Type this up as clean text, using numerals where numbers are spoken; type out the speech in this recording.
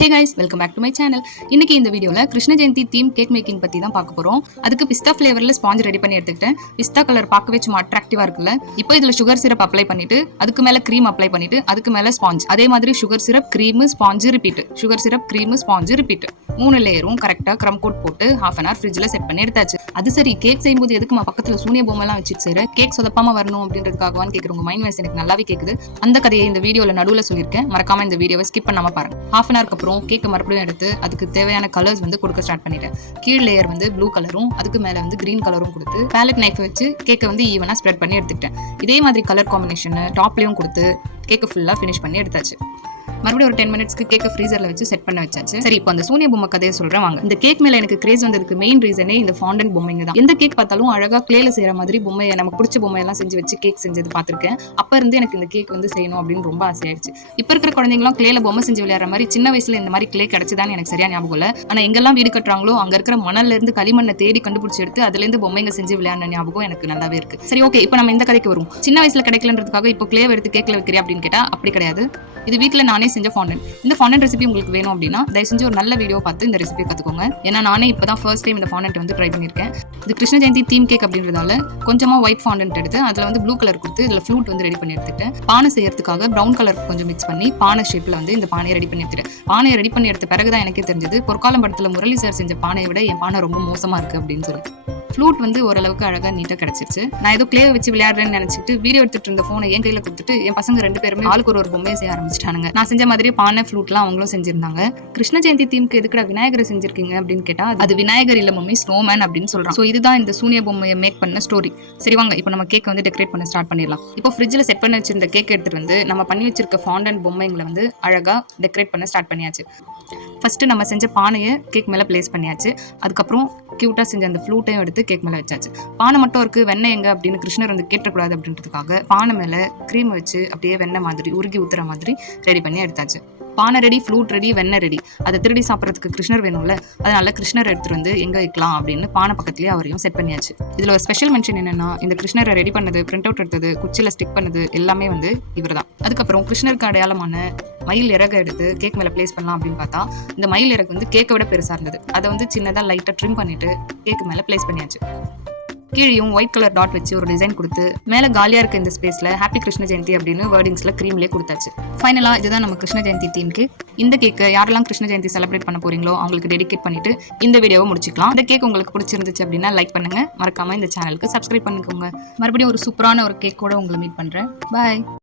Hey guys, welcome back to my channel. இன்னைக்கு இந்த வீடியோல Krishna Jayanthi theme cake making பத்தி தான் பார்க்க போறோம். அதுக்கு பிஸ்தா ஃப்ளேவர்ல ஸ்பாஞ்ச் ரெடி பண்ணி எடுத்துக்கிட்டேன். பிஸ்தா கலர் பார்க்கவே சும்மா அட்ராக்டிவா இருக்குல்ல. இப்போ இதுல சுகர் சிரப் அப்ளை பண்ணிட்டு அதுக்கு மேல க்ரீம் அப்ளை பண்ணிட்டு அதுக்கு மேல ஸ்பாஞ்ச். அதே மாதிரி sugar syrup, cream, sponge repeat. Sugar syrup, cream, sponge repeat. 3 லேயரும் கரெக்டா க்ரம் கோட் போட்டு ½ an hour ஃப்ரிட்ஜ்ல செட் பண்ணி எடுத்தாச்சு. அது சரி, கேக் செய்யும்போது எதுக்குமா பக்கத்துல சூனிய பொம்மைலாம் வச்சிட்டு செய்ற? கேக் சொதப்பாம வரணும் அப்படின்றதுக்காகவான்னு கேக்குறவங்க மைண்ட் வாய்ஸ் எனக்கு நல்லாவே கேக்குது. அந்த கதையை இந்த வீடியோல நடுவுல சொல்லியிருக்கேன். மறக்காம இந்த வீடியோவை ஸ்கிப் பண்ணாம பாருங்க. ½ an hour அப்புறம் கேக் மறுபடியும் எடுத்து அதுக்கு தேவையான கலர்ஸ் வந்து கொடுக்க ஸ்டார்ட் பண்ணிட்டேன். கீழ் லேயர் வந்து ப்ளூ கலரும் அதுக்கு மேல வந்து கிரீன் கலரும் கொடுத்து பேலட் நைஃப் வச்சு கேக்கை வந்து ஈவனா ஸ்ப்ரெட் பண்ணி எடுத்துக்கிட்டேன். இதே மாதிரி கலர் காம்பினேஷன் டாப்லயும் கொடுத்து கேக்கை ஃபுல்லா ஃபினிஷ் பண்ணி எடுத்தாச்சு. மறுபடியும் ஒரு 10 மினிட்ஸ்க்கு கேக்கை ஃப்ரீசர்ல வச்சு செட் பண்ண வச்சாச்சு. சரி, இப்போ அந்த சூனிய பொம்மை கதையை சொல்றேன் வாங்க. இந்த கேக் மேல எனக்கு கிரேஸ் வந்ததுக்கு மெயின் ரீசனே இந்த ஃபாண்டன்ட் பொம்மைங்க தான். எந்த கேக் பார்த்தாலும் அழகா கிளேல செய்யற மாதிரி பொம்மையை நமக்கு பிடிச்ச பொம்மையெல்லாம் செஞ்சு வச்சு கேக் செஞ்சது பார்த்திருக்கேன். அப்ப இருந்து எனக்கு இந்த கேக் வந்து செய்யணும் அப்படின்னு ரொம்ப ஆசையாயிடுச்சு. இப்ப இருக்கிற குழந்தைங்களும் கிளேல பொம்மை செஞ்சு விளையாடுற மாதிரி சின்ன வயசுல இந்த மாதிரி கிளே கிடைச்சதான்னு எனக்கு சரியா ஞாபகம் இல்ல. ஆனா எங்கெல்லாம் வீடு கட்டுறாங்களோ அங்க இருக்கிற மணல்ல இருந்து களிமண்ணை தேடி கண்டுபிடிச்சு எடுத்து அதுல இருந்து பொம்மைங்க செஞ்சு விளையாடுற ஞாபகம் எனக்கு நல்லாவே இருக்கு. சரி, ஓகே, இப்போ நம்ம இந்த கதைக்கு வரும். சின்ன வயசுல கிடைக்கலன்றதுக்காக இப்போ கிளே எடுத்து கேக்ல வைக்கிறியா அப்படின்னு கேட்டா அப்படி கிடையாது. இது வீட்டுல நானே செஞ்ச ஃபாண்டன்ட். இந்த ஃபாண்டன்ட் ரெசிபி உங்களுக்கு வேணும் அப்படின்னா தயவு செஞ்சு ஒரு நல்ல வீடியோ பார்த்து இந்த ரெசிபி கத்துக்கோங்க. ஏன்னா நானே இப்பதான் ஃபர்ஸ்ட் டைம் இந்த ஃபாண்டன்ட் வந்து ட்ரை பண்ணியிருக்கேன். இது கிருஷ்ண ஜெயந்தி தீம் கேக் அப்படின்றதால கொஞ்சமா ஒயிட் ஃபாண்டன்ட் எடுத்து அதுல வந்து ப்ளூ கலர் கொடுத்து இதுல ஃப்ளூட் வந்து ரெடி பண்ணி எடுத்துக்கிட்டேன். பானை செய்யறதுக்காக ப்ரௌன் கலர் கொஞ்சம் மிக்ஸ் பண்ணி பானை ஷேப்ல வந்து இந்த பானையை ரெடி பண்ணி எடுத்துட்டேன். பானையை ரெடி பண்ணி எடுத்த பிறகுதான் எனக்கே தெரிஞ்சது பொற்காலம் படத்துல முரளி சார் செஞ்ச பானையை விட என் பானை ரொம்ப மோசமா இருக்கு அப்படின்னு சொல்லி. ஃப்ளூட் வந்து ஓரளவுக்கு அழகா நீட்டா கிடைச்சிருச்சு. நான் ஏதோ கிளே வச்சு விளையாடுறேன்னு நினைச்சிட்டு வீடியோ எடுத்துட்டு இருந்த போனை என் கையில கொடுத்துட்டு என் பசங்க 2 பேருமே ஆளுக்கு ஒரு பொம்மையை செய்ய ஆரம்பிச்சிட்டானுங்க. நான் செஞ்ச மாதிரி பானை ஃப்ளூட்லாம் அவங்களும் செஞ்சிருந்தாங்க. கிருஷ்ண ஜெயந்தி தீமுக்கு எதுக்குடா விநாயகரை செஞ்சிருக்கீங்க அப்படின்னு கேட்டா அது விநாயகர் இல்ல மம்மி, ஸ்னோமேன் அப்படின்னு சொல்றான். சோ இதுதான் இந்த சூனிய பொம்மையை மேக் பண்ண ஸ்டோரி. சரி வாங்க, இப்போ நம்ம கேக் வந்து டெக்கரேட் பண்ண ஸ்டார்ட் பண்ணிடலாம். இப்போ ஃப்ரிட்ஜ்ல செட் பண்ணி வச்சிருந்த கேக் எடுத்துட்டு வந்து நம்ம பண்ணி வச்சிருக்க ஃபாண்டன்ட் பொம்மைங்களை வந்து அழகா டெக்கரேட் பண்ண ஸ்டார்ட் பண்ணியாச்சு. ஃபர்ஸ்ட் நம்ம செஞ்ச பானையை கேக் மேல பிளேஸ் பண்ணியாச்சு. அதுக்கப்புறம் கியூட்டா செஞ்ச அந்த ஃப்ளூட்டையும் எடுத்து கேக் மேல வச்சாச்சு. பானை மட்டும் இருக்கு, வெண்ணெய் எங்க அப்படின்னு கிருஷ்ணர் வந்து கேட்டக்கூடாது அப்படின்றதுக்காக பானை மேல க்ரீம் வச்சு அப்படியே வெண்ணெய் மாதிரி உருகி ஊத்துற மாதிரி ரெடி பண்ணி எடுத்தாச்சு. பானை ரெடி, ஃப்ளூட் ரெடி, வெண்ணெய் ரெடி. அதை திருடி சாப்பிட்றதுக்கு கிருஷ்ணர் வேணும்ல, அதனால கிருஷ்ணர் எடுத்துட்டு வந்து எங்க வைக்கலாம் அப்படின்னு பானை பக்கத்துலயே அவரையும் செட் பண்ணியாச்சு. இதுல ஒரு ஸ்பெஷல் மென்ஷன் என்னன்னா, இந்த கிருஷ்ணரை ரெடி பண்ணது, பிரிண்ட் அவுட் எடுத்தது, குச்சில ஸ்டிக் பண்ணது எல்லாமே வந்து இவர் தான். அதுக்கப்புறம் கிருஷ்ணருக்கு அடையாளமான மயில் இறகு எடுத்து கேக் மேல பிளேஸ் பண்ணலாம் அப்படின்னு பார்த்தா இந்த மயில் இறகு வந்து கேக்கை விட பெருசா இருந்தது. அதை வந்து சின்னதா லைட்டா ட்ரிம் பண்ணிட்டு கேக் மேல பிளேஸ் பண்ணியாச்சு. கீழேயும் ஒயிட் கலர் டாட் வச்சு ஒரு டிசைன் கொடுத்து மேல காலியா இருக்க இந்த ஸ்பேஸ்ல ஹாப்பி கிருஷ்ண ஜெயந்தி அப்படின்னு வேர்டிங்ஸ்ல க்ரீம்லேயே கொடுத்தாச்சு. ஃபைனலா இதுதான் நம்ம கிருஷ்ண ஜெயந்தி தீம் கேக். இந்த கேக்கு யாரெல்லாம் கிருஷ்ண ஜெயந்தி செலிப்ரேட் பண்ண போறீங்களோ அவங்களுக்கு டெடிகேட் பண்ணிட்டு இந்த வீடியோவை முடிச்சுக்கலாம். இந்த கேக் உங்களுக்கு பிடிச்சிருந்துச்சு அப்படின்னா லைக் பண்ணுங்க, மறக்காம இந்த சேனலுக்கு சப்ஸ்கிரைப் பண்ணிக்கோங்க. மறுபடியும் ஒரு சூப்பரான ஒரு கேக்கோட உங்களை மீட் பண்றேன். பாய்.